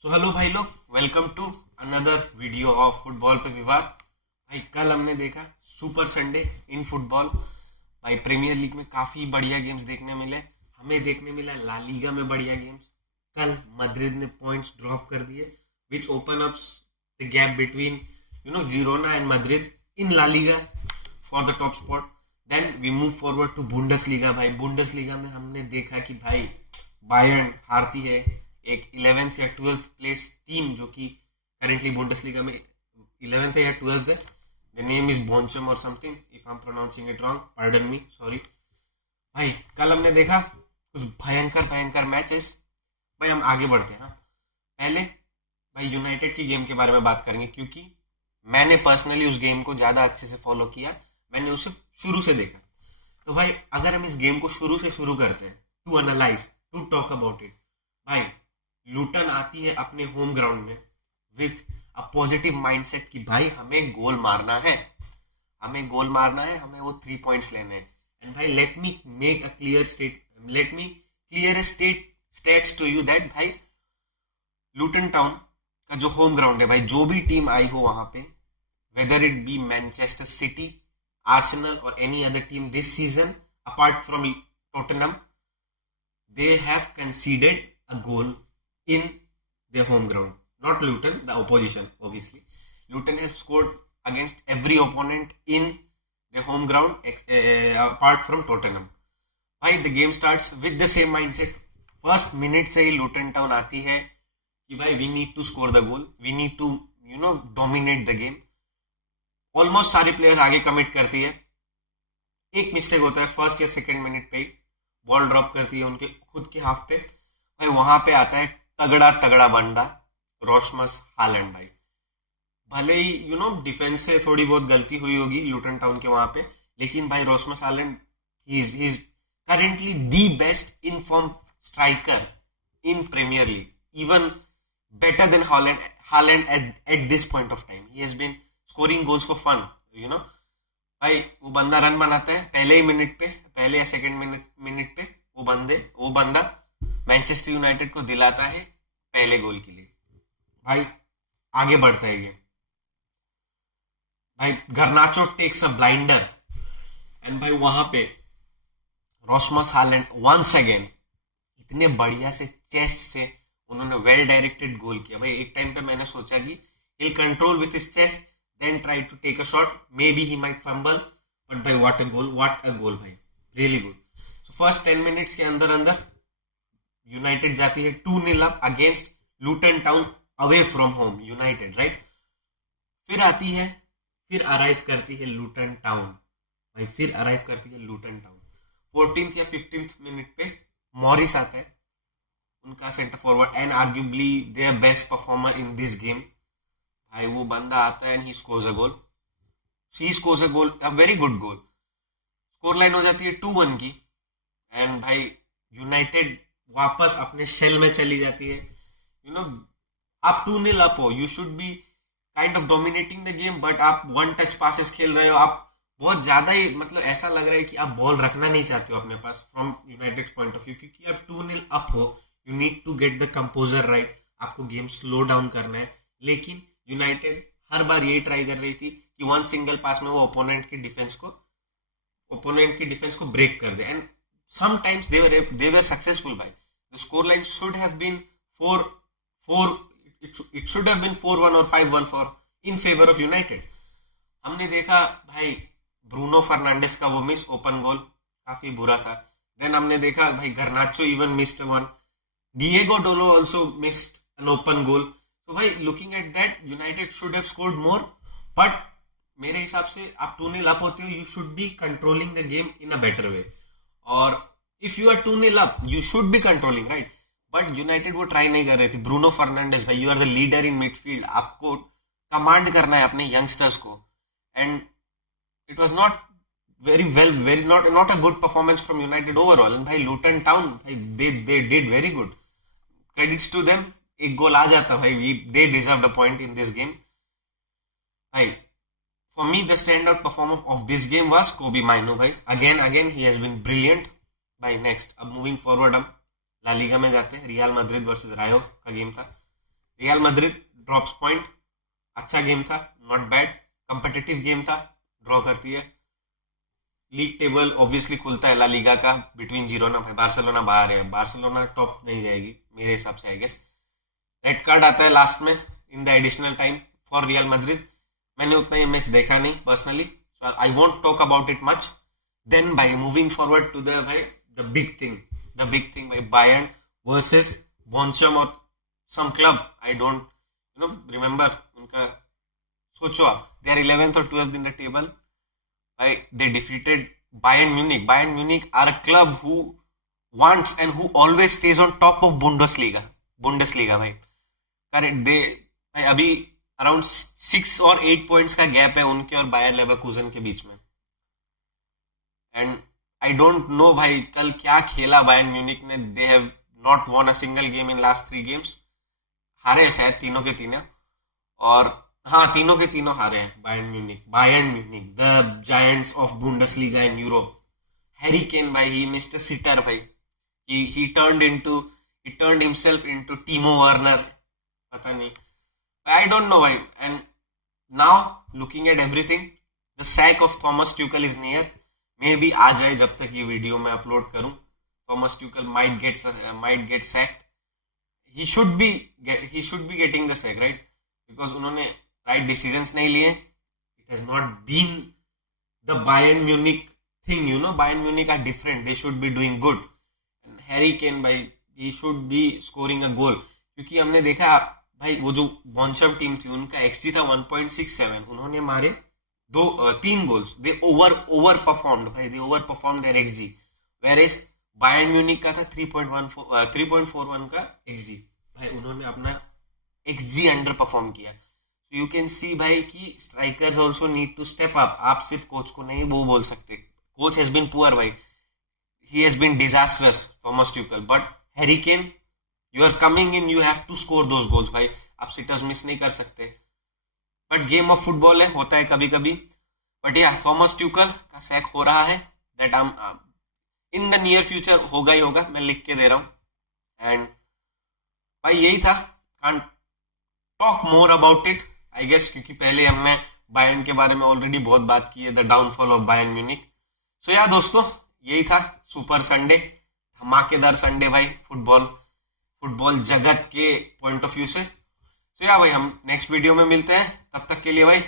सो hello भाई लोग, welcome to another video of football पे विवाद। भाई कल हमने देखा सुपर संडे इन फुटबॉल। भाई प्रीमियर लीग में काफी बढ़िया गेम्स देखने मिले। हमें देखने मिला ला लीगा में बढ़िया गेम्स। कल मद्रिद ने पॉइंट्स ड्रॉप कर दिए which open ups the gap between Girona and Madrid in La Liga for the top spot. Then we move forward to Bundesliga. भाई बुंडसलीगा में हमने देखा कि भाई बायर्न हारती है एक 11th या 12th प्लेस टीम जो कि करेंटली बुंडसलीगा में 11th है या 12th है। द नेम इज बोनचम और something, if I am pronouncing it wrong pardon me, sorry. भाई कल हमने देखा कुछ भयंकर भयंकर मैचेस। भाई हम आगे बढ़ते हैं। हाँ, पहले भाई यूनाइटेड की गेम के बारे में बात करेंगे क्योंकि मैंने पर्सनली उस गेम को ज़्यादा अच्छे से फॉलो किया। मैंने उसे शुरू से देखा। तो भाई अगर हम इस गेम को शुरू से शुरू करते हैं to analyze to talk about it. भाई लूटन आती है अपने होम ग्राउंड में विथ अ पॉजिटिव माइंडसेट कि भाई हमें गोल मारना है, हमें गोल मारना है, हमें वो 3 पॉइंट्स लेने हैं। एंड भाई let me make a clear state, let me clear state states to you that भाई लूटन टाउन का जो होम ग्राउंड है, भाई जो भी टीम आई हो वहां पे, whether it be Manchester City, Arsenal, or any other team this season, apart from Tottenham, they have conceded a goal in their home ground. Not Luton, the opposition, obviously. Luton has scored against every opponent in their home ground apart from Tottenham. भाई the game starts with the same mindset. First minute से ही Luton Town आती है कि भाई we need to score the goal, we need to dominate the game. Almost सारे players आगे commit करती है। एक मिस्टेक होता है फर्स्ट या सेकंड मिनट पे ही, बॉल ड्रॉप करती है उनके खुद के हाफ पे। भाई वहां पे आता है तगड़ा तगड़ा बंदा रोशमस हालैंड। भाई भले ही डिफेंस से थोड़ी बहुत गलती हुई होगी लूटन टाउन के वहां पे, लेकिन भाई Rasmus Hojlund he is currently the best in form striker in Premier League, even better than Haaland at this point of time. He has been scoring goals for fun, you know. भाई वो बंदा run बनाता है पहले ही minute पे, पहले या second minute पे वो बंदा मैनचेस्टर यूनाइटेड को दिलाता है पहले गोल के लिए। भाई आगे बढ़ता है ये। भाई Garnacho takes a blinder and भाई वहां पे रॉसमस हालैंड वंस अगेन इतने बढ़िया से चेस्ट से उन्होंने वेल डायरेक्टेड गोल किया। भाई एक टाइम पे मैंने सोचा कि he'll control with his chest then try to take a shot, may he might fumble, but भाई व्हाट अ गोल भाई, really good. So first 10 minutes के अंदर अंदर यूनाइटेड जाती है 2-0 up against Luton town away from home United, right. फिर आती है, फिर अराइव करती है लूटन टाउन। भाई फिर अराइव करती है लूटन टाउन 14th या 15th मिनट पे मॉरिस आता है, उनका centre forward and arguably their best performer in this game. भाई वो बंदा आता है and he scores a goal, he scores a goal, a very good goal. Score line हो जाती है 2-1 की एंड भाई यूनाइटेड वापस अपने शेल में चली जाती है। आप 2-0 अप हो, you should be kind of dominating the game, but आप वन टच पासेस खेल रहे हो, आप बहुत ज्यादा ही मतलब ऐसा लग रहा है कि आप बॉल रखना नहीं चाहते हो अपने पास from United point of view, क्योंकि आप 2-0 अप हो। You need to get the composure right, आपको गेम स्लो डाउन करना है। लेकिन यूनाइटेड हर बार यही ट्राई कर रही थी कि वन सिंगल पास में वो ओपोनेंट की डिफेंस को ब्रेक कर दे and sometimes they were successful. भाई the score line should have been 4-4, it should have been 4-1 और 5-1 for in favour of United. हमने देखा भाई ब्रूनो फर्नांडिस का वो मिस ओपन गोल काफी बुरा था। देन हमने देखा भाई Garnacho even missed one, Diego Dalot also missed an open goal. तो भाई looking at that United should have scored more, but मेरे हिसाब से आप 2-0 अप होते हो, you should be controlling the game in a better way. और if you are 2-0 up you should be controlling, right. But United वो try नहीं कर रही थी। ब्रूनो फर्नांडिस भाई, you are the leader in midfield, आपको कमांड करना है अपने यंगस्टर्स को। And it was not very not a good performance from United overall. And भाई Luton Town भाई they did very good, credits to them। एक गोल आ जाता भाई, they deserved a point in this game। भाई for me the standout performer of this game was Kobe Mainu। भाई again he has been brilliant। भाई next अब moving forward, अब La Liga में जाते हैं। रियल मैड्रिड वर्सेस रायो का गेम था। Real Madrid drops point. अच्छा गेम था, नॉट बैड, कंपेटिटिव गेम था, ड्रॉ करती है। लीग टेबल ऑब्वियसली खुलता है ला लीगा का बिटवीन जीरो ना भाई, बार्सिलोना बाहर है, बार्सिलोना टॉप नहीं जाएगी मेरे हिसाब से आई गेस। रेड कार्ड आता है लास्ट में in the additional time for Real Madrid. मैंने उतना ये मैच देखा नहीं personally, so I won't talk about it much. Then भाई मूविंग फॉरवर्ड टू द भाई द बिग थिंग भाई, बायर्न वर्सेस बोनचम और some club I don't remember उनका। सोचो आप, दे आर 11th और 12th इन द टेबल भाई, they defeated Bayern Munich. Bayern Munich are a club who wants and who always stays on top of Bundesliga भाई। Correct they भाई, अभी around 6 और 8 points का गैप है उनके और बायर लेवरकुजन के बीच में। एंड आई डोंट नो भाई कल क्या खेला बायर्न म्यूनिक ने। They have not von a single game in last 3 games, हारे शायद तीनों के तीनों। और हाँ, तीनों के तीनों हारे हैं Bayern Munich the giants of Bundesliga in Europe. Harry Kane भाई, ही मिस्टर सिटर भाई, he turned himself into Timo Werner, पता नहीं, I don't know why. And now looking at everything, the sack of Thomas Tuchel is near. Maybe आ जाए जब तक ये video मैं upload करूं। Thomas Tuchel might get sacked. He should be getting the sack, right? Because उन्होंने right decisions नहीं लिए. It has not been the Bayern Munich thing, Bayern Munich are different. They should be doing good. And Harry Kane भाई, he should be scoring a goal. क्योंकि हमने देखा भाई, वो जो बॉन्चम टीम थी उनका एक्सजी था 1.67, उन्होंने मारे 3 गोल्स। दे ओवर परफॉर्म्ड भाई, they over perform their xG. Where is Bayern Munich का था 3.41 का एक्सजी भाई, उन्होंने अपना एक्सजी अंडर परफॉर्म किया। यू कैन सी भाई कि strikers also need to step up. आप सिर्फ कोच को नहीं वो बोल सकते, कोच हैज बीन पुअर भाई, he has been disastrous Thomas Tuchel, but Harry Kane you are coming in, you have to score those goals भाई, आप सिटर्स मिस नहीं कर सकते। बट गेम ऑफ फुटबॉल है, होता है कभी कभी। बट या थॉमस ट्यूकल का सैक हो रहा है, that I am in the near future होगा ही होगा, मैं लिख के दे रहा हूँ। एंड भाई यही था, can't talk more about it I guess, क्योंकि पहले हमने बायर्न के बारे में ऑलरेडी बहुत बात की है, the downfall of Bayern Munich. So या दोस्तों, यही था सुपर संडे, धमाकेदार संडे भाई फुटबॉल जगत के पॉइंट ऑफ व्यू से। तो या भाई, हम नेक्स्ट वीडियो में मिलते हैं, तब तक के लिए भाई